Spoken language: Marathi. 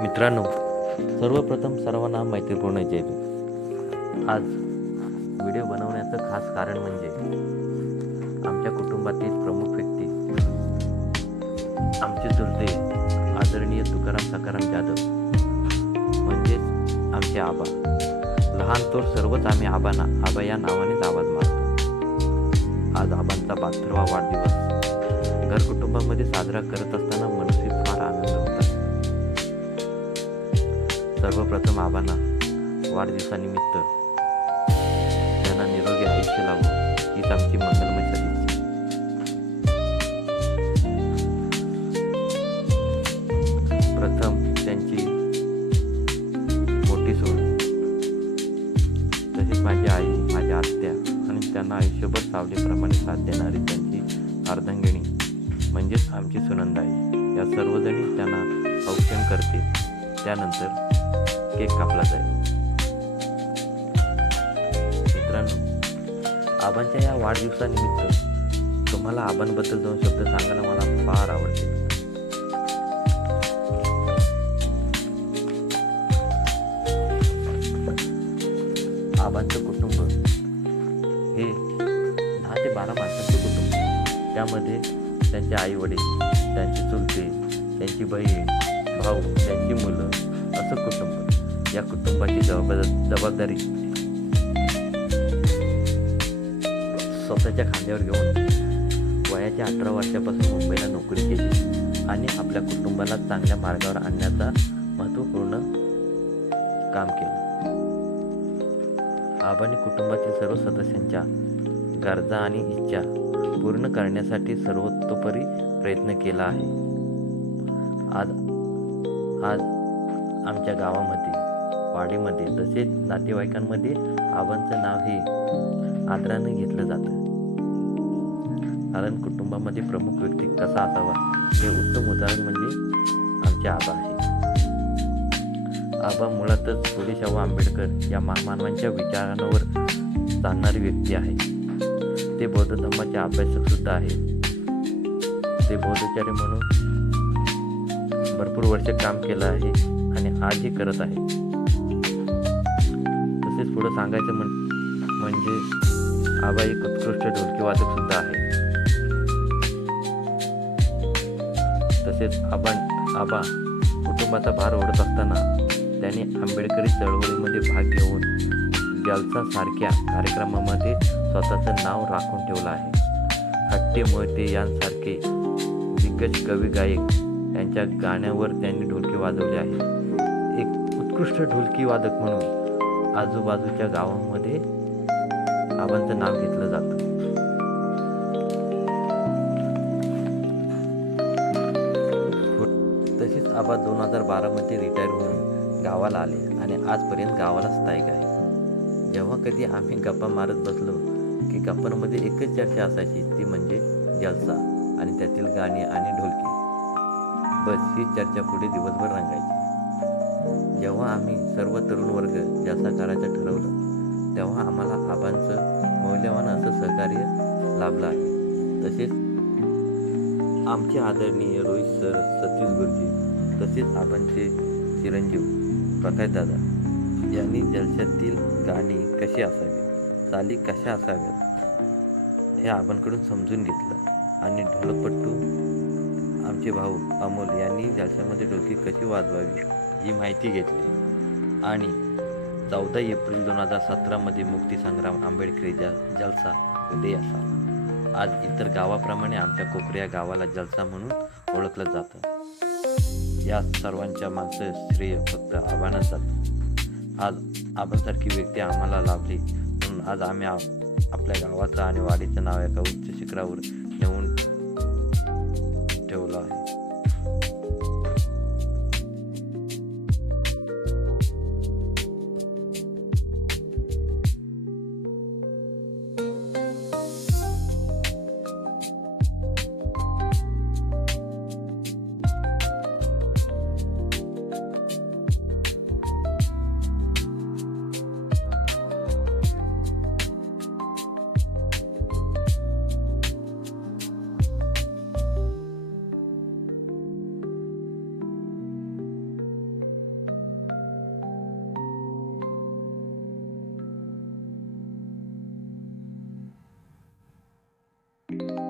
मित्रांनो सर्वप्रथम सर्वांना मैत्रीपूर्ण जय आज व्हिडिओ बनवण्याचं खास कारण म्हणजे आमच्या कुटुंबातील प्रमुख व्यक्ती आमचे चुलते आदरणीय तुकाराम सकाराम जाधव म्हणजेच आमचे आबा. लहान तोर सर्वच आम्ही आबाना आबा या नावानेच आवाज मारतो. आज आबांचा बाथरवा वाढदिवस. घर कुटुंबामध्ये साजरा करत असताना सर्वप्रथम आबांना वाढदिवसानिमित्त त्यांना निरोगी आयुष्य लाभो हीच आमची मंगलमय सदिच्छा प्रथम त्यांची मोठी सोड तसेच माझी आई माझ्या आत्या आणि त्यांना आयुष्यभर सावलीप्रमाणे साथ देणारी त्यांची अर्धांगिणी म्हणजेच आमची सुनंदाई. या सर्वजणी त्यांना औक्षण करते त्यानंतर केक कापला जाईल. मित्रांनो आबांच्या या वाढदिवसानिमित्त तुम्हाला आबांबद्दल दोन शब्द सांगायला मला फार आवडते. आबांचं कुटुंब हे दहा ते बारा माणसांचे कुटुंब. त्यामध्ये त्यांचे आई वडील त्यांचे चुलते त्यांची बहीण भाऊ त्यांची मुलं असं कुटुंब या कुटुंबाची जबाबदार जबाबदारी स्वतःच्या खांद्यावर घेऊन वयाच्या अठरा वर्षापासून मुंबईला नोकरी केली आणि आपल्या कुटुंबाला चांगल्या मार्गावर आणण्याचा महत्त्वपूर्ण काम केलं. आबांनी कुटुंबातील सर्व सदस्यांच्या गरजा आणि इच्छा पूर्ण करण्यासाठी सर्वतोपरी प्रयत्न केला आहे. आज आज आमच्या गावामध्ये वाडीमध्ये तसेच नातेवाईकांमध्ये आबांचं नाव हे आदराने घेतलं जातं. कारण कुटुंबामध्ये प्रमुख व्यक्ती कसा असावा हे उत्तम उदाहरण म्हणजे आमचे आबा आहे. आबा मुळातच फुले शाहू आंबेडकर या महामानवांच्या विचारांवर चालणारी व्यक्ती आहे. ते बौद्ध धर्माचे अभ्यासक सुद्धा आहेत. ते बौद्धचार्य म्हणून भरपूर वर्ष काम केलं आहे. आणि आजही करत आहे. तसेच पुढं सांगायचं म्हण म्हणजे आबा एक उत्कृष्ट ढोलकी वादक सुद्धा आहे. तसेच आबा आबा कुटुंबाचा भार ओढत असताना त्यांनी आंबेडकरी चळवळीमध्ये भाग घेऊन जलसा सारख्या कार्यक्रमामध्ये स्वतःचं नाव राखून ठेवलं आहे. हट्टे मोहिते यांसारखे दिग्गज कवी गायक यांच्या गाण्यावर त्यांनी ढोलके वाजवले आहे. उत्कृष्ट ढोलकी वादक म्हणून आजूबाजूच्या गावांमध्ये आबांचं नाव घेतलं जातं. तसेच आबा दोन हजार बारामध्ये रिटायर होऊन गावाला आले आणि आजपर्यंत गावाला स्थायिक आहे. जेव्हा कधी आम्ही गप्पा मारत बसलो की गप्पांमध्ये एकच चर्चा असायची ती म्हणजे जलसा आणि त्यातील गाणी आणि ढोलकी. बस ही चर्चा पुढे दिवसभर रंगायची. जेव्हा आम्ही सर्व तरुण वर्ग या करायचं ठरवलं तेव्हा आम्हाला आबांचं मौल्यवान असं सहकार्य लाभलं आहे. तसेच आमचे आदरणीय रोहित सर सतीश गुरुजी तसेच आबांचे चिरंजीव प्रकाशदादा यांनी जलशातील गाणी कशी असावी चाली कशा असाव्यात हे आबांकडून समजून घेतलं आणि ढोलपट्टू आमचे भाऊ अमोल यांनी जलशामध्ये ढोलकी कशी वाजवावी ही माहिती घेतली. आणि चौदा एप्रिल दोन हजार सतरामध्ये मुक्तीसंग्राम आंबेडकरी जल जलसा उदय असा. आज इतर गावाप्रमाणे आमच्या कोकऱ्या गावाला जलसा म्हणून ओळखलं जातं. या सर्वांच्या मागचं श्रेय फक्त आव्हानच जातं आज आबासारखी व्यक्ती आम्हाला लाभली. म्हणून आज आम्ही आपल्या गावाचं आणि वाडीचं नाव एका उच्च शिखरावर नेऊन ठेवला आहे. आहे